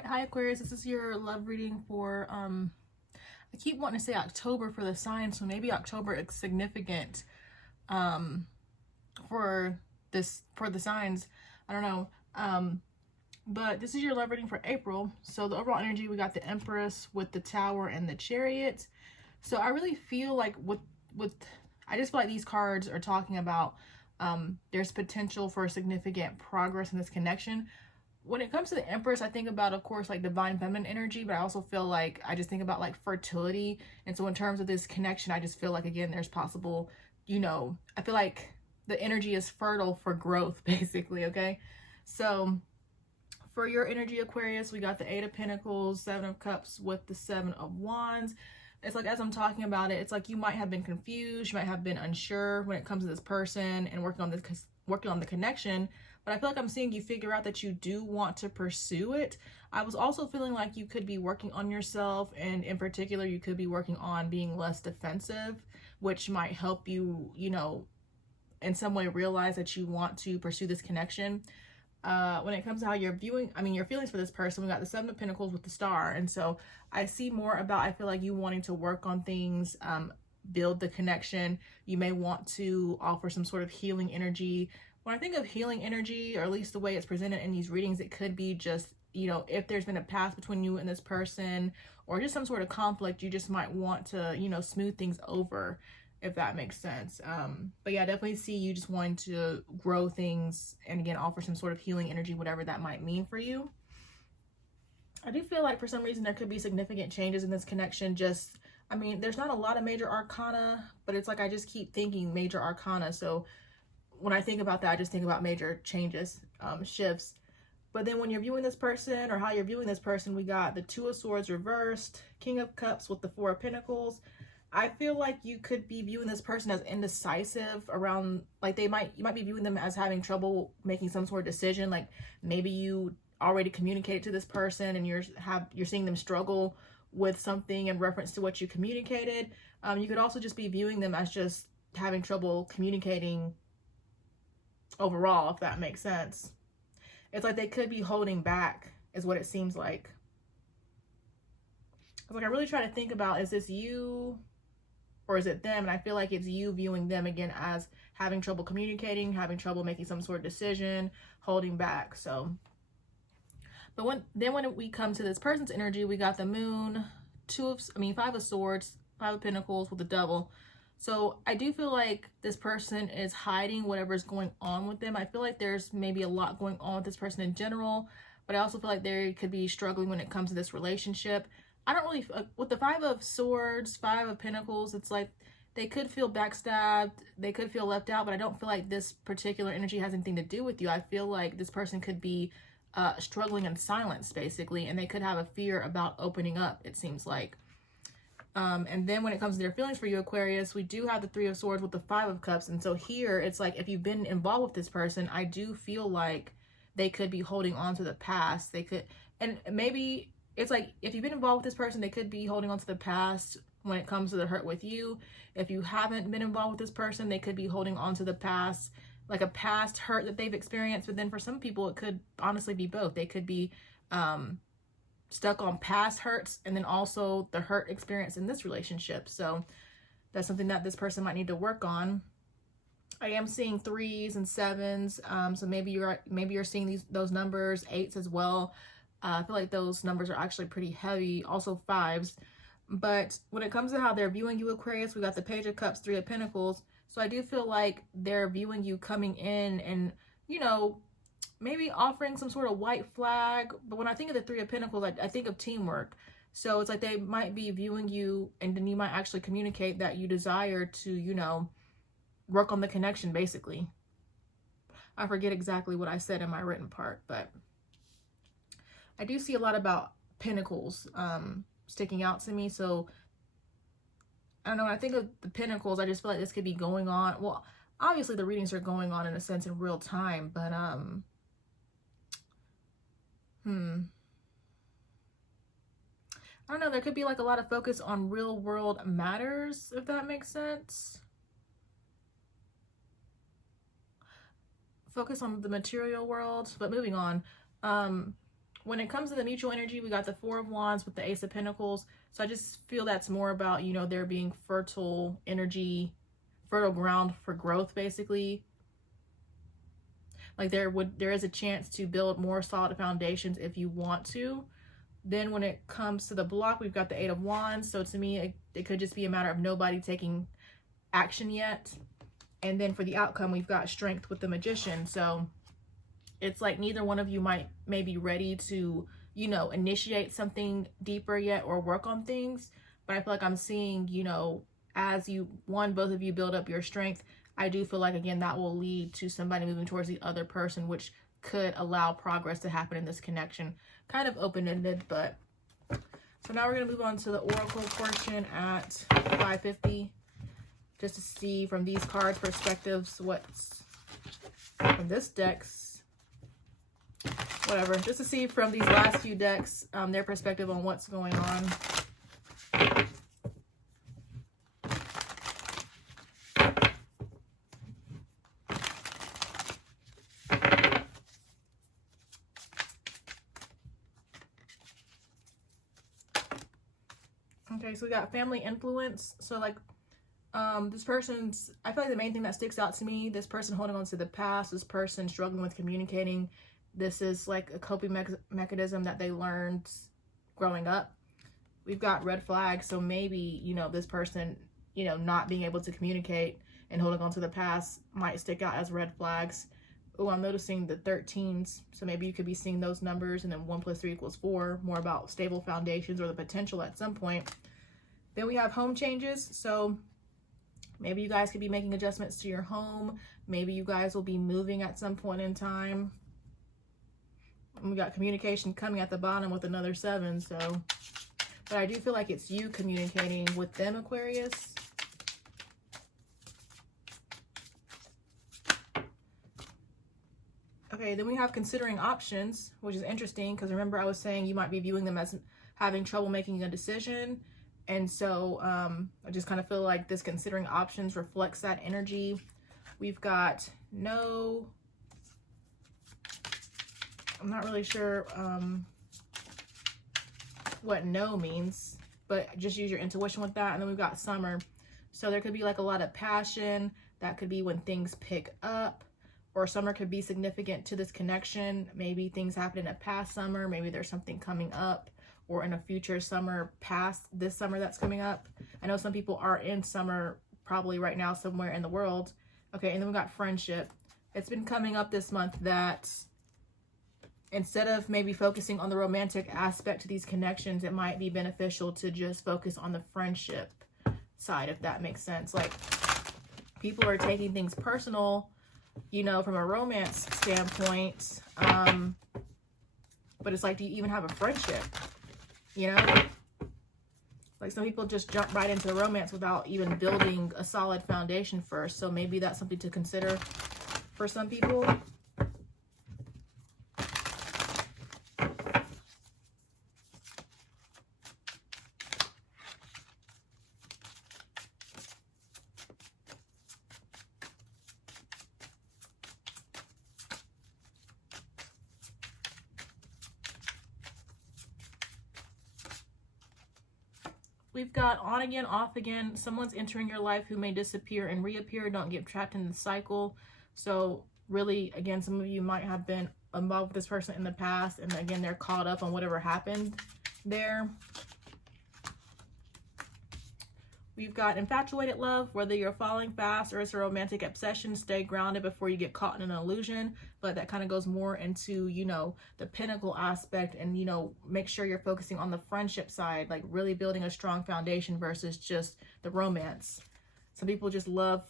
Alright, hi Aquarius, this is your love reading for, I keep wanting to say October for the signs, so maybe October is significant, for the signs, I don't know, but this is your love reading for April. So the overall energy, we got the Empress with the Tower and the Chariot. So I really feel like I just feel like these cards are talking about, there's potential for significant progress in this connection. When it comes to the Empress, I think about, of course, like divine feminine energy, but I also feel like I just think about like fertility. And so in terms of this connection, I just feel like, again, there's possible, I feel like the energy is fertile for growth, basically. Okay. So for your energy, Aquarius, we got the Eight of Pentacles, Seven of Cups with the Seven of Wands. It's like, as I'm talking about it, it's like you might have been confused, you might have been unsure when it comes to this person and working on the connection. But I feel like I'm seeing you figure out that you do want to pursue it. I was also feeling like you could be working on yourself, and in particular, you could be working on being less defensive, which might help you, in some way realize that you want to pursue this connection. When it comes to how you're viewing, your feelings for this person, we got the Seven of Pentacles with the Star. And so I see more about, I feel like you wanting to work on things, build the connection. You may want to offer some sort of healing energy. When I think of healing energy, or at least the way it's presented in these readings, it could be just, if there's been a past between you and this person, or just some sort of conflict, you just might want to, smooth things over, if that makes sense. But yeah, I definitely see you just wanting to grow things and, again, offer some sort of healing energy, whatever that might mean for you. I do feel like for some reason there could be significant changes in this connection. There's not a lot of major arcana, but it's like I just keep thinking major arcana. So when I think about that, I just think about major changes, shifts. But then when you're viewing this person, or how you're viewing this person, we got the Two of Swords reversed, King of Cups with the Four of Pentacles. I feel like you could be viewing this person as indecisive around, like you might be viewing them as having trouble making some sort of decision. Like maybe you already communicated to this person and you're seeing them struggle with something in reference to what you communicated. You could also just be viewing them as just having trouble communicating overall, if that makes sense. It's like they could be holding back, is what it seems like. It's like I really try to think about, is this you or is it them? And I feel like it's you viewing them, again, as having trouble communicating, having trouble making some sort of decision, holding back. So, but when we come to this person's energy, we got the Moon, Five of Swords, Five of Pentacles with the Devil. So I do feel like this person is hiding whatever's going on with them. I feel like there's maybe a lot going on with this person in general, but I also feel like they could be struggling when it comes to this relationship. I don't really, with the Five of Swords, Five of Pentacles, it's like they could feel backstabbed, they could feel left out, but I don't feel like this particular energy has anything to do with you. I feel like this person could be struggling in silence, basically, and they could have a fear about opening up, it seems like. And then when it comes to their feelings for you, Aquarius, we do have the Three of Swords with the Five of Cups. And so here, it's like, if you've been involved with this person, I do feel like they could be holding on to the past. They could, and maybe it's like, if you've been involved with this person, they could be holding on to the past when it comes to the hurt with you. If you haven't been involved with this person, they could be holding on to the past, like a past hurt that they've experienced. But then for some people, it could honestly be both. They could be, stuck on past hurts and then also the hurt experience in this relationship. So that's something that this person might need to work on. I am seeing 3s and 7s, so maybe you're seeing those numbers, 8s as well. I feel like those numbers are actually pretty heavy, also 5s. But when it comes to how they're viewing you, Aquarius, we got the Page of Cups, Three of Pentacles. So I do feel like they're viewing you coming in and, maybe offering some sort of white flag. But when I think of the Three of Pentacles, I think of teamwork. So it's like they might be viewing you, and then you might actually communicate that you desire to, work on the connection, basically. I forget exactly what I said in my written part, but I do see a lot about pentacles sticking out to me. So I don't know, when I think of the pentacles, I just feel like this could be going on. Well, obviously the readings are going on in a sense in real time, but I don't know, there could be like a lot of focus on real world matters, if that makes sense. Focus on the material world, but moving on. when it comes to the mutual energy, we got the Four of Wands with the Ace of Pentacles. So I just feel that's more about, you know, there being fertile energy, fertile ground for growth, basically. Like there is a chance to build more solid foundations if you want to. Then when it comes to the block, we've got the Eight of Wands. So to me, it could just be a matter of nobody taking action yet. And then for the outcome, we've got Strength with the Magician. So it's like neither one of you may be ready to, you know, initiate something deeper yet or work on things. But I feel like I'm seeing, you know, as both of you build up your strength, I do feel like, again, that will lead to somebody moving towards the other person, which could allow progress to happen in this connection. Kind of open-ended, but... So now we're going to move on to the Oracle portion at 550. Just to see from these cards' perspectives what's... From this deck's... Whatever. Just to see from these last few decks, their perspective on what's going on. Okay, so we got family influence. So like this person's, I feel like the main thing that sticks out to me, this person holding on to the past, this person struggling with communicating. This is like a coping mechanism that they learned growing up. We've got red flags. So maybe, you know, this person, you know, not being able to communicate and holding on to the past might stick out as red flags. Oh, I'm noticing the 13s. So maybe you could be seeing those numbers, and then 1 + 3 = 4, more about stable foundations or the potential at some point. Then we have home changes. So maybe you guys could be making adjustments to your home. Maybe you guys will be moving at some point in time. And we got communication coming at the bottom with another 7. So, but I do feel like it's you communicating with them, Aquarius. Okay, then we have considering options, which is interesting because remember I was saying you might be viewing them as having trouble making a decision. And so I just kind of feel like this considering options reflects that energy. We've got no, I'm not really sure what no means, but just use your intuition with that. And then we've got summer. So there could be like a lot of passion. That could be when things pick up, or summer could be significant to this connection. Maybe things happened in a past summer. Maybe there's something coming up, or in a future summer past this summer that's coming up. I know some people are in summer probably right now somewhere in the world. Okay, and then we got friendship. It's been coming up this month that instead of maybe focusing on the romantic aspect to these connections, it might be beneficial to just focus on the friendship side, if that makes sense. Like, people are taking things personal, you know, from a romance standpoint. But it's like, do you even have a friendship? You know, like some people just jump right into the romance without even building a solid foundation first. So maybe that's something to consider for some people. We've got on again, off again. Someone's entering your life who may disappear and reappear. Don't get trapped in the cycle. So really, again, some of you might have been involved with this person in the past, and again, they're caught up on whatever happened there. We've got infatuated love. Whether you're falling fast or it's a romantic obsession, stay grounded before you get caught in an illusion. But that kind of goes more into, you know, the pinnacle aspect, and, you know, make sure you're focusing on the friendship side, like really building a strong foundation versus just the romance. Some people just love,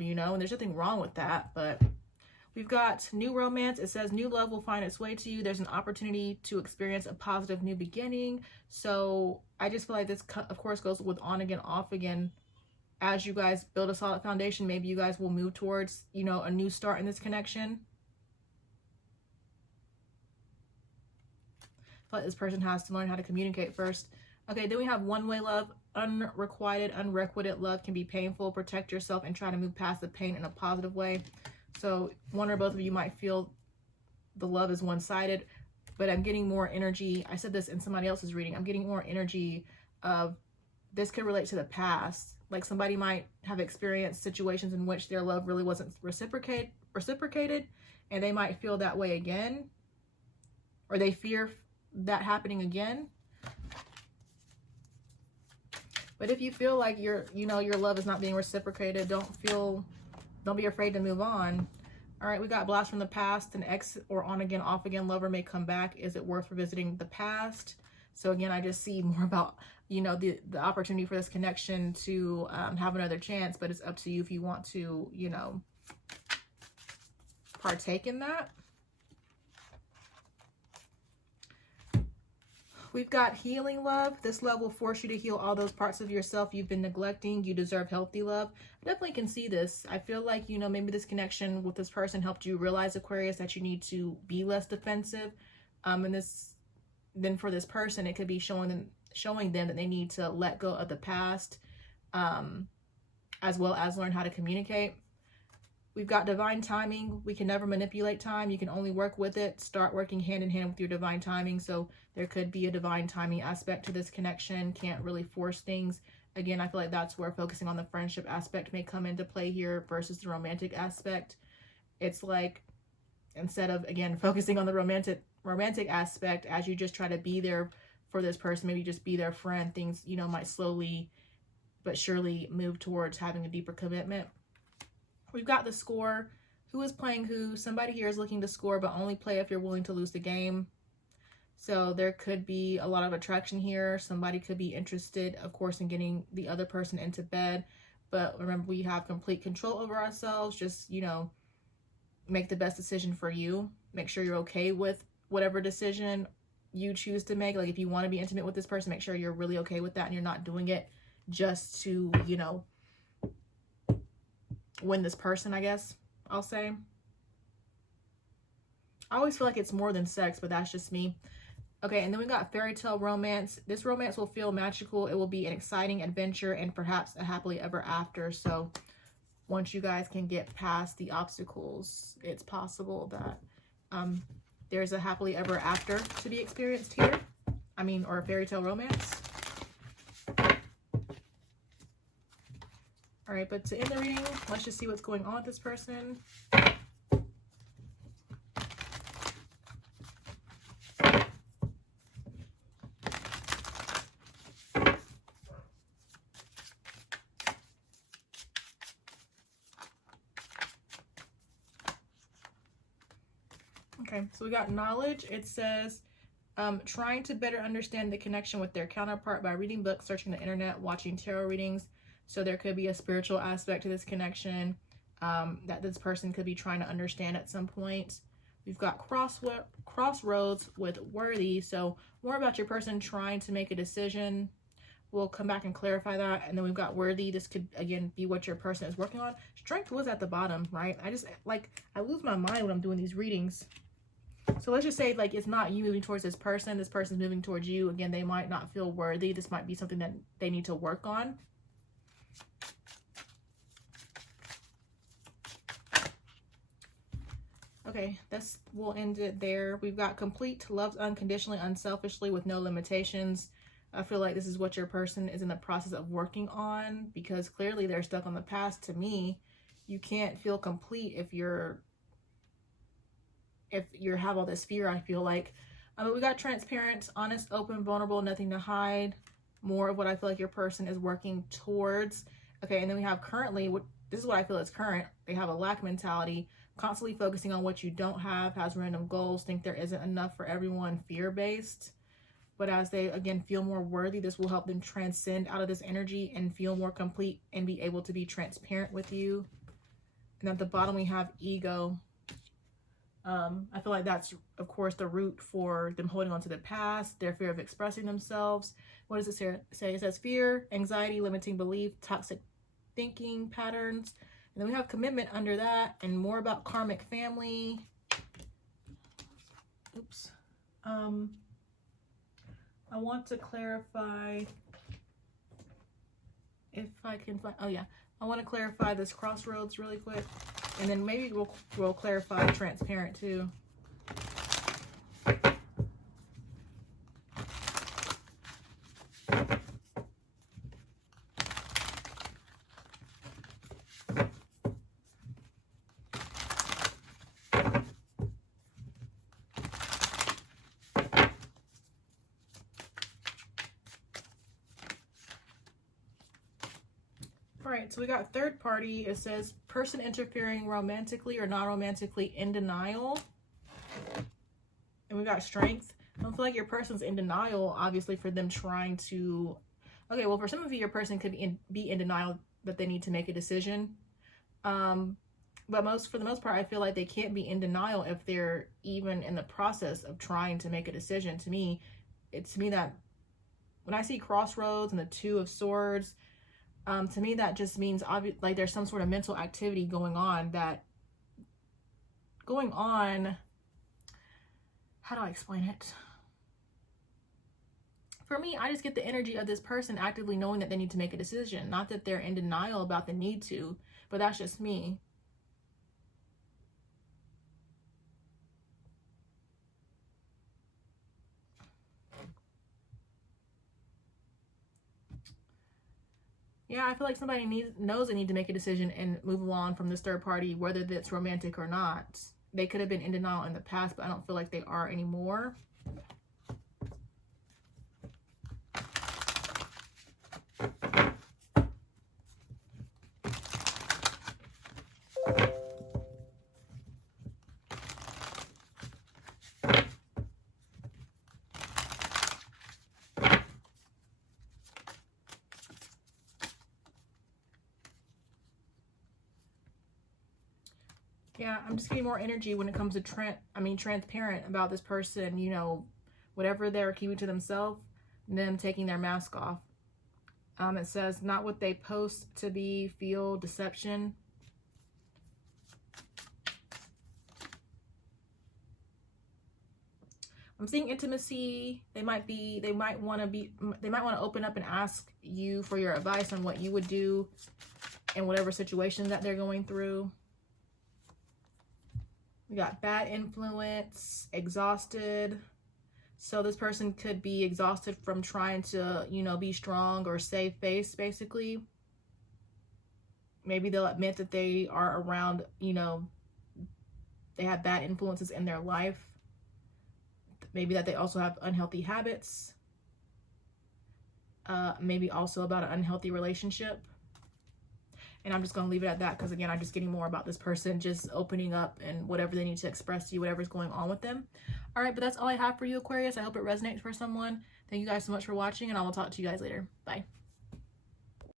you know, and there's nothing wrong with that. But we've got new romance. It says new love will find its way to you. There's an opportunity to experience a positive new beginning. So I just feel like this, of course, goes with on again, off again. As you guys build a solid foundation, maybe you guys will move towards, you know, a new start in this connection. But this person has to learn how to communicate first. Okay, then we have one-way love. Unrequited, unrequited love can be painful. Protect yourself and try to move past the pain in a positive way. So one or both of you might feel the love is one-sided. but I'm getting more energy. I said this in somebody else's reading. I'm getting more energy of this could relate to the past. Like somebody might have experienced situations in which their love really wasn't reciprocated, and they might feel that way again, or they fear that happening again. But if you feel like your love is not being reciprocated, don't be afraid to move on. All right, we got blast from the past. An ex or on again, off again lover may come back. Is it worth revisiting the past? So again, I just see more about, the opportunity for this connection to have another chance, but it's up to you if you want to, partake in that. We've got healing love. This love will force you to heal all those parts of yourself you've been neglecting. You deserve healthy love. I definitely can see this. I feel like, maybe this connection with this person helped you realize, Aquarius, that you need to be less defensive. And then for this person, it could be showing them that they need to let go of the past, as well as learn how to communicate. We've got divine timing. We can never manipulate time. You can only work with it. Start working hand in hand with your divine timing. So there could be a divine timing aspect to this connection. Can't really force things. Again, I feel like that's where focusing on the friendship aspect may come into play here versus the romantic aspect. It's like, instead of, again, focusing on the romantic aspect, as you just try to be there for this person, maybe just be their friend, things, might slowly but surely move towards having a deeper commitment. We've got the score. Who is playing who? Somebody here is looking to score, but only play if you're willing to lose the game. So there could be a lot of attraction here. Somebody could be interested, of course, in getting the other person into bed. But remember, we have complete control over ourselves. Just, make the best decision for you. Make sure you're okay with whatever decision you choose to make. Like if you want to be intimate with this person, make sure you're really okay with that and you're not doing it just to, win this person, I guess I'll say. I always feel like it's more than sex, but that's just me. Okay, and then we got fairy tale romance. This romance will feel magical. It will be an exciting adventure and perhaps a happily ever after. So once you guys can get past the obstacles, it's possible that there's a happily ever after to be experienced here. Or a fairy tale romance. All right, but to end the reading, let's just see what's going on with this person. Okay, so we got knowledge. It says, trying to better understand the connection with their counterpart by reading books, searching the internet, watching tarot readings. So there could be a spiritual aspect to this connection that this person could be trying to understand at some point. We've got crossroads with worthy. So more about your person trying to make a decision. We'll come back and clarify that. And then we've got worthy. This could, again, be what your person is working on. Strength was at the bottom, right? I lose my mind when I'm doing these readings. So let's just say, like, it's not you moving towards this person's moving towards you. Again, they might not feel worthy. This might be something that they need to work on. Okay, we'll end it there. We've got complete, loves unconditionally, unselfishly, with no limitations. I feel like this is what your person is in the process of working on, because clearly they're stuck on the past. To me, you can't feel complete if you have all this fear, I feel like. We got transparent, honest, open, vulnerable, nothing to hide. More of what I feel like your person is working towards. Okay, and then we have currently, this is what I feel is current. They have a lack mentality, constantly focusing on what you don't have, has random goals, think there isn't enough for everyone, fear-based. But as they, again, feel more worthy, this will help them transcend out of this energy and feel more complete and be able to be transparent with you. And at the bottom, we have ego. I feel like that's, of course, the root for them holding on to the past, their fear of expressing themselves. What does it say? It says fear, anxiety, limiting belief, toxic thinking patterns. And then we have commitment under that, and more about karmic family. Oops. I want to clarify if I can find, oh yeah. I want to clarify this crossroads really quick. And then maybe we'll clarify transparent too. All right, so we got third party. It says person interfering romantically or non-romantically, in denial. And we got strength. I don't feel like your person's in denial, obviously, for them trying to... Okay, well, for some of you, your person could be in denial that they need to make a decision. But for the most part, I feel like they can't be in denial if they're even in the process of trying to make a decision. To me, that when I see crossroads and the Two of Swords, to me, that just means like there's some sort of mental activity going on how do I explain it? For me, I just get the energy of this person actively knowing that they need to make a decision. Not that they're in denial about the need to, but that's just me. Yeah, I feel like somebody knows they need to make a decision and move along from this third party, whether that's romantic or not. They could have been in denial in the past, but I don't feel like they are anymore. Yeah, I'm just getting more energy when it comes to transparent about this person, you know, whatever they're keeping to themselves, them taking their mask off. It says not what they post to be, feel, deception. I'm seeing intimacy. They might want to open up and ask you for your advice on what you would do in whatever situation that they're going through. We got bad influence, exhausted. So this person could be exhausted from trying to, you know, be strong or save face, basically. Maybe they'll admit that they are around, you know, they have bad influences in their life. Maybe that they also have unhealthy habits. Maybe also about an unhealthy relationship. And I'm just going to leave it at that because, again, I'm just getting more about this person just opening up and whatever they need to express to you, whatever's going on with them. All right, but that's all I have for you, Aquarius. I hope it resonates for someone. Thank you guys so much for watching, and I will talk to you guys later. Bye.